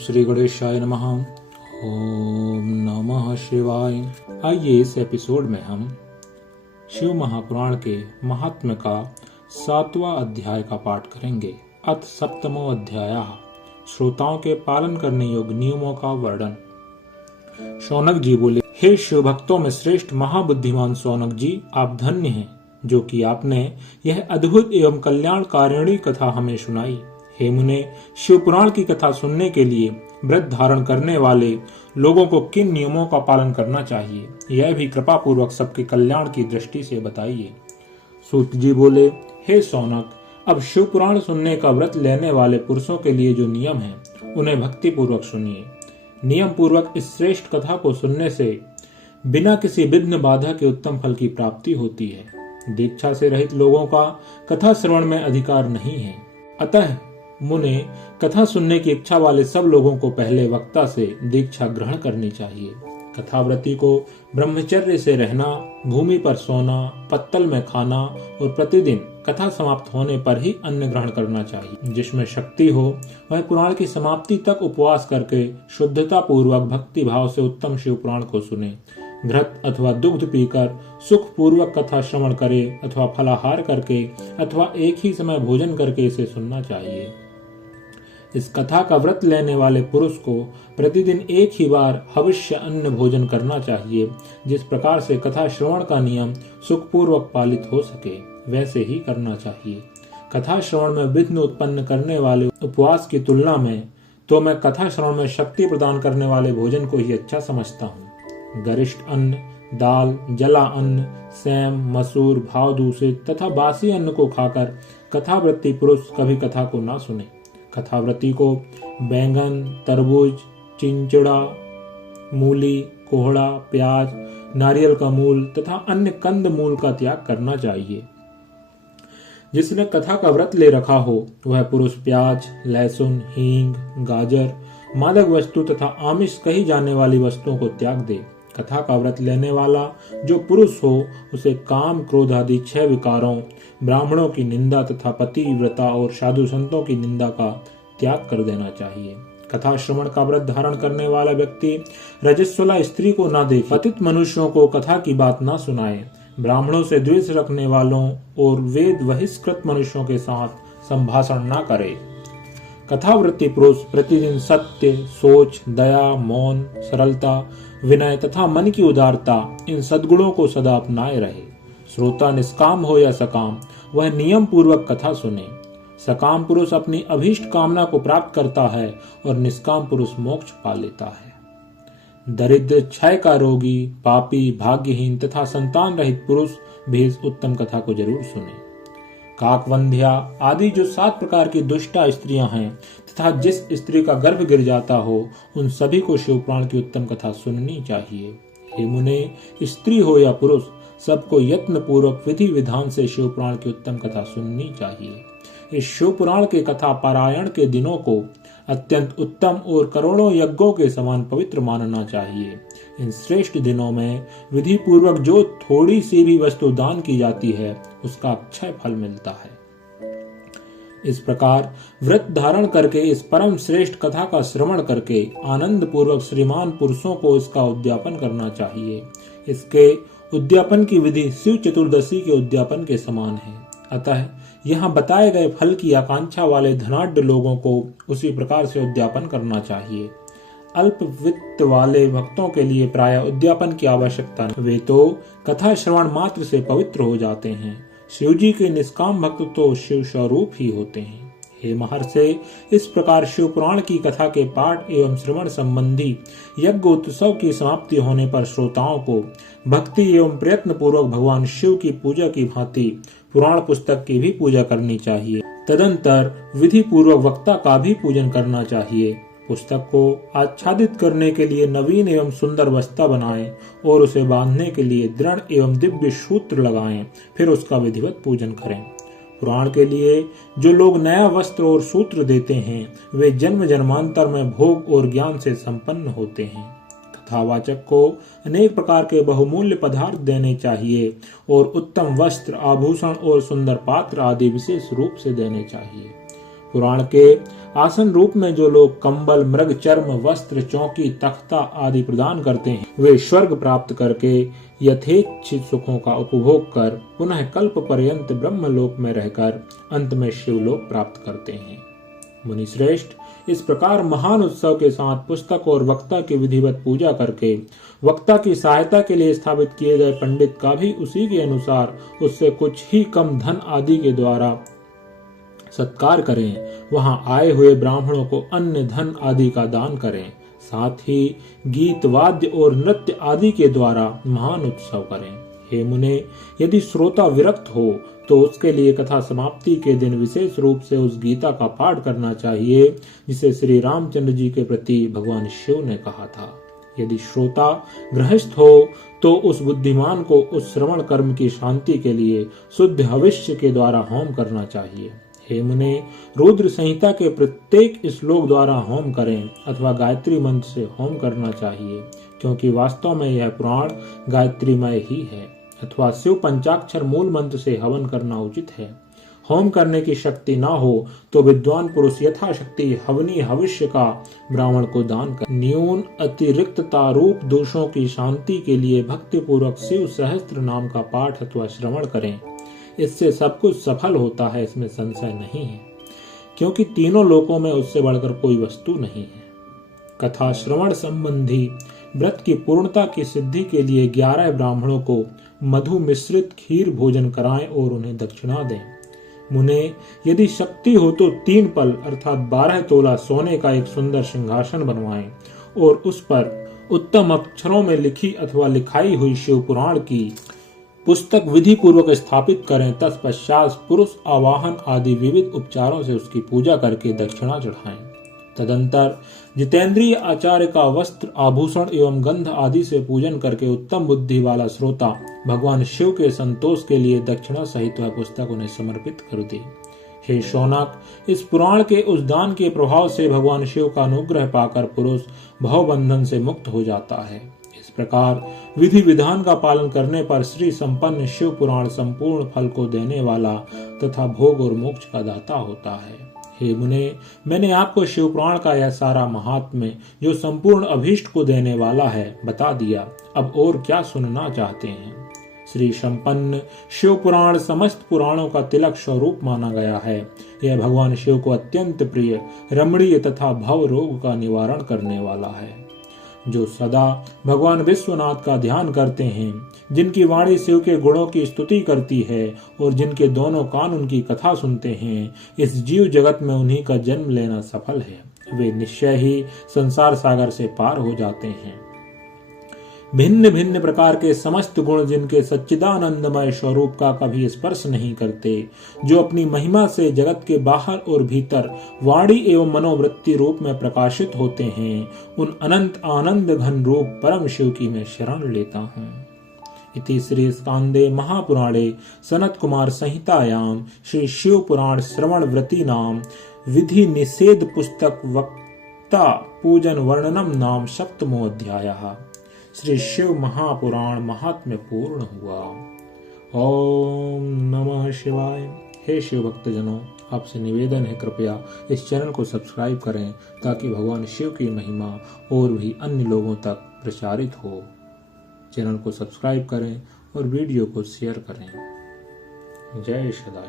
श्री गणेशाय नमः। ओम नमः शिवाय। आइए इस एपिसोड में हम शिव महापुराण के महात्म्य का 7वां अध्याय का पाठ करेंगे। अथ सप्तमो अध्याय, श्रोताओं के पालन करने योग्य नियमों का वर्णन। शौनक जी बोले, हे शिव भक्तों में श्रेष्ठ महाबुद्धिमान शौनक जी, आप धन्य हैं जो कि आपने यह अद्भुत एवं कल्याणकारिणी कथा हमें सुनाई। हे मुने, शिव पुराण की कथा सुनने के लिए व्रत धारण करने वाले लोगों को किन नियमों का पालन करना चाहिए, यह भी कृपा पूर्वक सबके कल्याण की दृष्टि से बताइए। सूत जी बोले, हे शौनक, अब शिव पुराण सुनने का व्रत लेने वाले पुरुषों के लिए जो नियम है उन्हें भक्ति पूर्वक सुनिए। नियम पूर्वक इस श्रेष्ठ कथा को सुनने से बिना किसी विघ्न बाधा के उत्तम फल की प्राप्ति होती है। दीक्षा से रहित लोगों का कथा श्रवण में अधिकार नहीं है। अतः मुने, कथा सुनने की इच्छा वाले सब लोगों को पहले वक्ता से दीक्षा ग्रहण करनी चाहिए। कथाव्रती को ब्रह्मचर्य से रहना, भूमि पर सोना, पत्तल में खाना और प्रतिदिन कथा समाप्त होने पर ही अन्न ग्रहण करना चाहिए। जिसमें शक्ति हो वह पुराण की समाप्ति तक उपवास करके शुद्धता पूर्वक भक्ति भाव से उत्तम शिव पुराण को सुने। घृत अथवा दुग्ध पीकर सुख पूर्वक कथा श्रवण करे अथवा फलाहार करके अथवा एक ही समय भोजन करके इसे सुनना चाहिए। इस कथा का व्रत लेने वाले पुरुष को प्रतिदिन एक ही बार हविष्य अन्न भोजन करना चाहिए। जिस प्रकार से कथा श्रवण का नियम सुखपूर्वक पालित हो सके वैसे ही करना चाहिए। कथा श्रवण में विघ्न उत्पन्न करने वाले उपवास की तुलना में तो मैं कथा श्रवण में शक्ति प्रदान करने वाले भोजन को ही अच्छा समझता हूँ। गरिष्ठ अन्न, दाल, जला अन्न, सैम, मसूर, भाव दूषित तथा बासी अन्न को खाकर कथाव्रती पुरुष कभी कथा को ना सुने। कथाव्रती को बैंगन, तरबूज, चिंचड़ा, मूली, कोहड़ा, प्याज, नारियल का मूल तथा अन्य कंद मूल का त्याग करना चाहिए। जिसने कथा का व्रत ले रखा हो वह पुरुष प्याज, लहसुन, हींग, गाजर, मादक वस्तु तथा आमिष कही जाने वाली वस्तुओं को त्याग दे। कथा का व्रत लेने वाला जो पुरुष हो उसे काम, क्रोध आदि 6 विकारों, ब्राह्मणों की निंदा तथा पतिव्रता और साधु संतों की निंदा का त्याग कर देना चाहिए। कथा श्रवण का व्रत धारण करने वाला व्यक्ति रजस्वला स्त्री को न देखे, पतित मनुष्यों को कथा की बात न सुनाए, ब्राह्मणों से द्वेष रखने वालों और वेद बहिष्कृत मनुष्यों के साथ संभाषण न करे। कथावृत्ति पुरुष प्रतिदिन सत्य, सोच, दया, मौन, सरलता, विनय तथा मन की उदारता इन सद्गुणों को सदा अपनाए रहे। श्रोता निष्काम हो या सकाम वह नियम पूर्वक कथा सुने। सकाम पुरुष अपनी अभीष्ट कामना को प्राप्त करता है और निष्काम पुरुष मोक्ष पा लेता है। दरिद्र, क्षय का रोगी, पापी, भाग्यहीन तथा संतान रहित पुरुष भी इस उत्तम कथा को जरूर सुने। काकवंध्या आदि जो 7 प्रकार की दुष्टा स्त्रियां हैं तथा जिस स्त्री का गर्भ गिर जाता हो उन सभी को शिव पुराण की उत्तम कथा सुननी चाहिए। हे मुने, स्त्री हो या पुरुष सबको यत्न पूर्वक विधि विधान से शिव पुराण की उत्तम कथा सुननी चाहिए। इस शिव पुराण के कथा पारायण के दिनों को अत्यंत उत्तम और करोड़ों यज्ञों के समान पवित्र मानना चाहिए। इन श्रेष्ठ दिनों में विधि पूर्वक जो थोड़ी सी भी वस्तु दान की जाती है उसका अक्षय फल मिलता है। इस प्रकार व्रत धारण करके इस परम श्रेष्ठ कथा का श्रवण करके आनंद पूर्वक श्रीमान पुरुषों को इसका उद्यापन करना चाहिए। इसके उद्यापन की विधि शिव चतुर्दशी के उद्यापन के समान है। अतः यहाँ बताए गए फल की आकांक्षा वाले धनाढ्य लोगों को उसी प्रकार से उद्यापन करना चाहिए। अल्प वित्त वाले भक्तों के लिए प्रायः उद्यापन की आवश्यकता नहीं, वे तो कथा श्रवण मात्र से पवित्र हो जाते हैं। शिव जी के निष्काम भक्त तो शिव स्वरूप ही होते हैं। हे महर्षि, इस प्रकार शिव पुराण की कथा के पाठ एवं श्रवण संबंधी यज्ञ उत्सव की समाप्ति होने पर श्रोताओं को भक्ति एवं प्रयत्न पूर्वक भगवान शिव की पूजा की भांति पुराण पुस्तक की भी पूजा करनी चाहिए। तदंतर विधि पूर्वक वक्ता का भी पूजन करना चाहिए। पुस्तक को आच्छादित करने के लिए नवीन एवं सुंदर बस्ता बनाएं और उसे बांधने के लिए दृढ़ एवं दिव्य सूत्र लगाएं, फिर उसका विधिवत पूजन करें। पुराण के लिए जो लोग नया वस्त्र और सूत्र देते हैं वे जन्म जन्मांतर में भोग और ज्ञान से संपन्न होते हैं। कथावाचक को अनेक प्रकार के बहुमूल्य पदार्थ देने चाहिए और उत्तम वस्त्र, आभूषण और सुंदर पात्र आदि विशेष रूप से देने चाहिए। पुराण के आसन रूप में जो लोग कंबल, मृग चर्म, वस्त्र, चौकी, तख्ता आदि प्रदान करते हैं, वे स्वर्ग प्राप्त करके यथेच्छित सुखों का उपभोग कर पुनः कल्प पर्यंत ब्रह्मलोक में रहकर अंत में शिवलोक प्राप्त करते हैं। मुनि श्रेष्ठ, इस प्रकार महान उत्सव के साथ पुस्तक और वक्ता की विधिवत पूजा करके वक्ता की सहायता के लिए स्थापित किए गए पंडित का भी उसी के अनुसार उससे कुछ ही कम धन आदि के द्वारा सत्कार करें। वहां आए हुए ब्राह्मणों को अन्न, धन आदि का दान करें। साथ ही गीत, वाद्य और नृत्य आदि के द्वारा महान उत्सव करें। हे मुने, यदि श्रोता विरक्त हो तो उसके लिए कथा समाप्ति के दिन विशेष रूप से उस गीता का पाठ करना चाहिए जिसे श्री रामचंद्र जी के प्रति भगवान शिव ने कहा था। यदि श्रोता गृहस्थ हो तो उस बुद्धिमान को उस श्रवण कर्म की शांति के लिए शुद्ध हविष्य के द्वारा होम करना चाहिए। हे मुने, रुद्र संहिता के प्रत्येक श्लोक द्वारा होम करें अथवा गायत्री मंत्र से होम करना चाहिए, क्योंकि वास्तव में यह पुराण गायत्रीमय ही है। अथवा शिव पंचाक्षर मूल मंत्र से हवन करना उचित है। होम करने की शक्ति ना हो तो विद्वान पुरुष यथाशक्ति हवनी हविष्य का ब्राह्मण को दान कर न्यून अतिरिक्तता रूप दोषों की शांति के लिए भक्ति पूर्वक शिव सहस्त्र नाम का पाठ अथवा श्रवण करें। इससे सब कुछ सफल होता है, इसमें संशय नहीं है, क्योंकि तीनों लोकों में उससे बढ़कर कोई वस्तु नहीं है। कथा श्रवण संबंधी व्रत की पूर्णता की सिद्धि के लिए 11 ब्राह्मणों को मधु मिश्रित खीर भोजन कराएं और उन्हें दक्षिणा दें। मुने, यदि शक्ति हो तो 3 पल अर्थात 12 तोला सोने का एक सुंदर सिंहासन बनवाएं और उस पर उत्तम अक्षरों में लिखी अथवा लिखाई हुई शिव पुराण की पुस्तक विधि पूर्वक स्थापित करें। तत्पश्चात पुरुष आवाहन आदि विविध उपचारों से उसकी पूजा करके दक्षिणा चढ़ाएं। तदंतर जितेंद्रिय आचार्य का वस्त्र, आभूषण एवं गंध आदि से पूजन करके उत्तम बुद्धि वाला श्रोता भगवान शिव के संतोष के लिए दक्षिणा सहित वह पुस्तक उन्हें समर्पित कर दे। हे शौनक, इस पुराण के उस दान के प्रभाव से भगवान शिव का अनुग्रह पाकर पुरुष भवबंधन से मुक्त हो जाता है। इस प्रकार विधि विधान का पालन करने पर श्री संपन्न शिव पुराण संपूर्ण फल को देने वाला तथा भोग और मोक्ष का दाता होता है। हे मुने, मैंने आपको शिव पुराण का यह सारा महात्म्य जो संपूर्ण अभीष्ट को देने वाला है बता दिया। अब और क्या सुनना चाहते हैं? श्री संपन्न शिव पुराण समस्त पुराणों का तिलक स्वरूप माना गया है। यह भगवान शिव को अत्यंत प्रिय, रमणीय तथा भव रोग का निवारण करने वाला है। जो सदा भगवान विश्वनाथ का ध्यान करते हैं, जिनकी वाणी शिव के गुणों की स्तुति करती है और जिनके दोनों कान उनकी कथा सुनते हैं, इस जीव जगत में उन्हीं का जन्म लेना सफल है। वे निश्चय ही संसार सागर से पार हो जाते हैं। भिन्न भिन्न प्रकार के समस्त गुण जिनके सच्चिदानंदमय स्वरूप का कभी स्पर्श नहीं करते, जो अपनी महिमा से जगत के बाहर और भीतर वाणी एवं मनोवृत्ति रूप में प्रकाशित होते हैं, उन अनंत आनंद घन रूप परम शिव की मैं शरण लेता हूँ। इति श्री स्कांदे महापुराणे सनत कुमार संहितायाम श्री शिव पुराण श्रवण व्रती नाम विधि निषेध पुस्तक वक्ता पूजन वर्णनम नाम सप्तमो अध्यायः। श्री शिव महापुराण महात्म्य पूर्ण हुआ। ओम नमः शिवाय। हे शिव भक्तजनों, आपसे निवेदन है कृपया इस चैनल को सब्सक्राइब करें ताकि भगवान शिव की महिमा और भी अन्य लोगों तक प्रचारित हो। चैनल को सब्सक्राइब करें और वीडियो को शेयर करें। जय सदा।